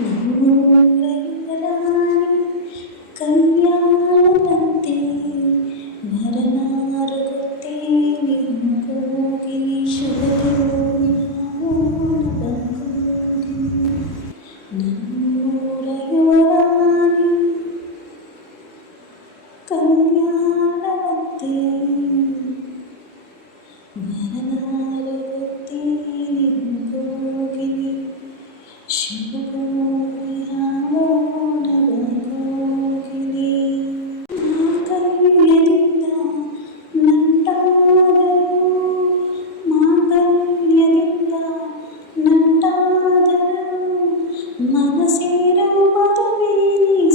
ನಮ್ಮೂರ ಯುವರಾಣಿ ಕಲ್ಯಾಣವಂತೆ ವರನಾರು ಗೊತ್ತೇ ನಿಂಗೋಗಿನಿ ಶುಭಗೋರಿ ನಮ್ಮೂರ ಯುವರಾಣಿ ಕಲ್ಯಾಣವಂತೆ ವರನಾರು ಗೊತ್ತೇ ನಿಂಗೋಗಿನಿ ಶುಭಗೋರಿ ಹಾಡೋಣಗೋಗಿನಿ ಮಾಂಗಲ್ಯದಿಂದ ನಂಟಾದರು ಮಾಂಗಲ್ಯದಿಂದ ನಂಟಾದರು ಮನಸೇರೋ ಮದುವೆ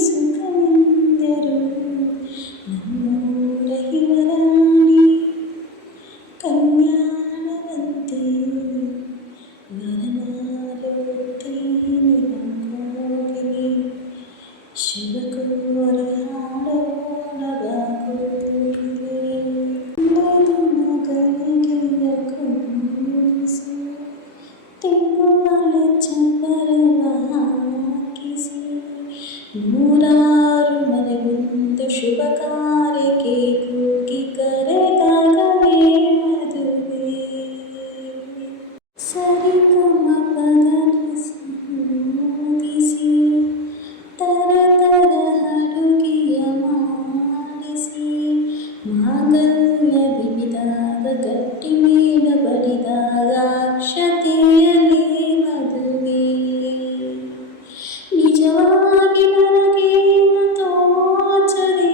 ಸುಖವೆಂದರು ನಮ್ಮೂರ ಯುವರಾಣಿ ಕಲ್ಯಾಣವಂತೆ ಶಿವಕೋರ ಹಾಡೋಣಗೋಗಿನಿ ಮಗಳಿಗೆ ಕೂರಿಸಿ ತಿಂಗುಮಲೆ ಚಂಬರವ ಹಾಕಿಸಿ ನೂರಾರು ಮನೆಗೊಂದು ಶುಭ ಕಾರ್ಯಕ್ಕೆ ಕೂಗಿ ಕರೆದಾಗಲೇ ಮದುವೆ ಸರಿಗಮ ಪದನಿಸಿ ಮೂಡಿಸಿ ತರ ಅಡುಗೆಯ ಮಾಡಿಸಿ ಮಾಂಗಲ್ಯ ಬಿಗಿದಾಗ ಗಟ್ಟಿ ಮೇಳ ಬಡಿದಾಗ ಅಕ್ಷತೆಯಲ್ಲಿ ಮದುವೆ ನಿಜವಾಗಿ ನನಗೆ ತೋಚದೆ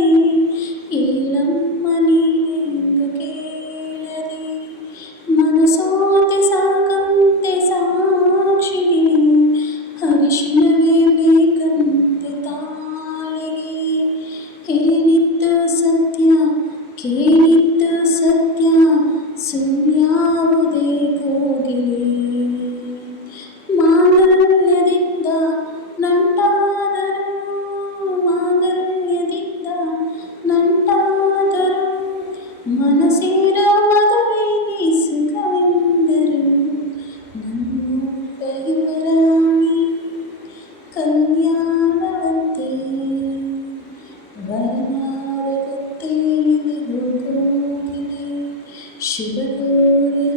ಹೇಳಮ್ಮ ನೀನೆಂದು ಕೇಳದೆ ಮನಸೋತೆ ಸಾಕಂತೆ ಸಾಕ್ಷಿಗೆ ಹರಿಶಿನವೇ ಬೇಕಂತೆ ತಾಳಿಗೆ ಕೇಳಿದ್ದು ಸತ್ಯ ಕೇಳಿದ್ದು ಸತ್ಯ ಸುಳ್ಯಾವುದೇ ಕೋಗಿಲೆ ಮಾಂಗಲ್ಯದಿಂದ ನಂಟಾದರು ಮಾಂಗಲ್ಯದಿಂದ ನಂಟಾದರು ಮನಸೇರ ಮದುವೆ ಸುಖವೆಂದರು ನಮ್ಮೂರ ಯುವರಾಣಿ ಕಲ್ಯಾಣವಂತೆ ವರನಾರ ಗೊತ್ತೇ ಹೋಗೋಗಿನಿ ಶಿವಗೋರಿ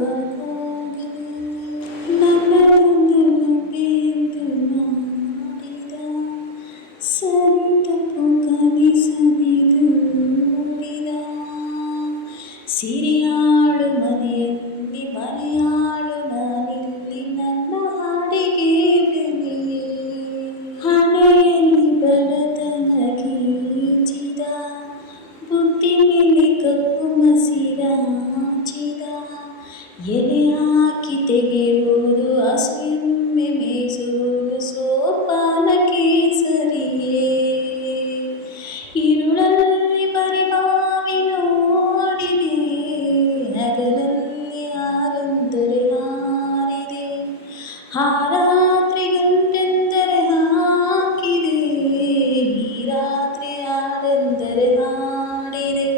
ಹಾಡೋಣಗೋಗಿನಿ ನನ್ನದೊಂದು ನಂಬಿದ್ದು ಮಾಡಿದ ಸರಿ ತಪ್ಪು ಕಲಿಸದಿದು ನೋಡಿದ ಸಿರಿಯಾಳು ಮನೆಯಲ್ಲಿ ಮನೆಯಾಳು ನಾನಿಲ್ಲಿ ನನ್ನ ಹಾಡಿಗೆ ಬೆಲೆ ಹಣೆಯಲ್ಲಿ ಬಡತನ ಗೀಚಿದ ಬುದ್ಧಿ ಮೇಲೆ ಕಪ್ಪು ಮಸಿರ ಹಾಚಿದ ಎಲೆ ಹಾಕಿ ತೆಗೆಯುವುದು ಹಸುವೆಮ್ಮೆ ಮೇಯಿಸುವುದು ಸೋಪಾನಕ್ಕೆ ಸರಿಯೇ ഇരുളಲ್ಲಿ ಪರಿಭಾವಿ ನೋಡಿದೆ ಹಗಲಲ್ಲಿ ಹಾರೆಂದರೆ ಹಾರಿದೆ ಹಾರಾತ್ರಿ ಗಂಟೆಂದರೆ ಹಾಕಿದೆ ಈ ರಾತ್ರಿ ಹಾಡೆಂದರೆ ಹಾಡಿದೆ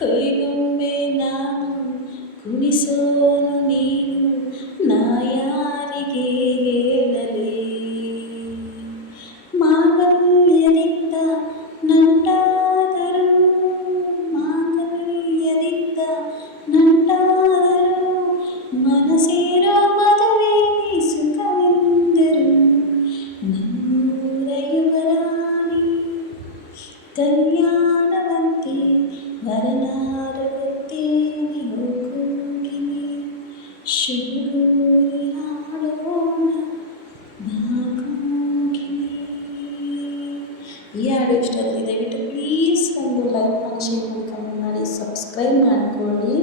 ಕೈಗೊಂಬೆ ನಾನು ಕುಣಿಸೋನು ನೀನು ನಾ ಯಾರಿಗೆ ಹೇಳಲೇ ಮಾಂಗಲ್ಯದಿಂದ ನಂಟಾದರು ಮಾಂಗಲ್ಯದಿಂದ ನಂಟಾದರು ಮನಸೇರ ಮದುವೆ ಸುಖವೆಂದರು ನಮ್ಮೂರ ಯುವರಾಣಿ ಕಲ್ಯಾಣವಂತೆ ವರನಾರ ಗೊತ್ತೇ ಹೋಗೋಗಿನಿ ಶುಭಗೋರಿ ಹಾಡೋಣಗೋಗಿನಿ. ಈ ಹಾಡು ಇಷ್ಟ ಆದರೆ ದಯವಿಟ್ಟು ಪ್ಲೀಸ್ ಒಂದು ಲೈಕ್ ಮಾಡಿ ಶೇರ್ ಮಾಡಿ ಕಮೆಂಟ್ ಮಾಡಿ ಸಬ್ಸ್ಕ್ರೈಬ್ ಮಾಡಿಕೊಳ್ಳಿ.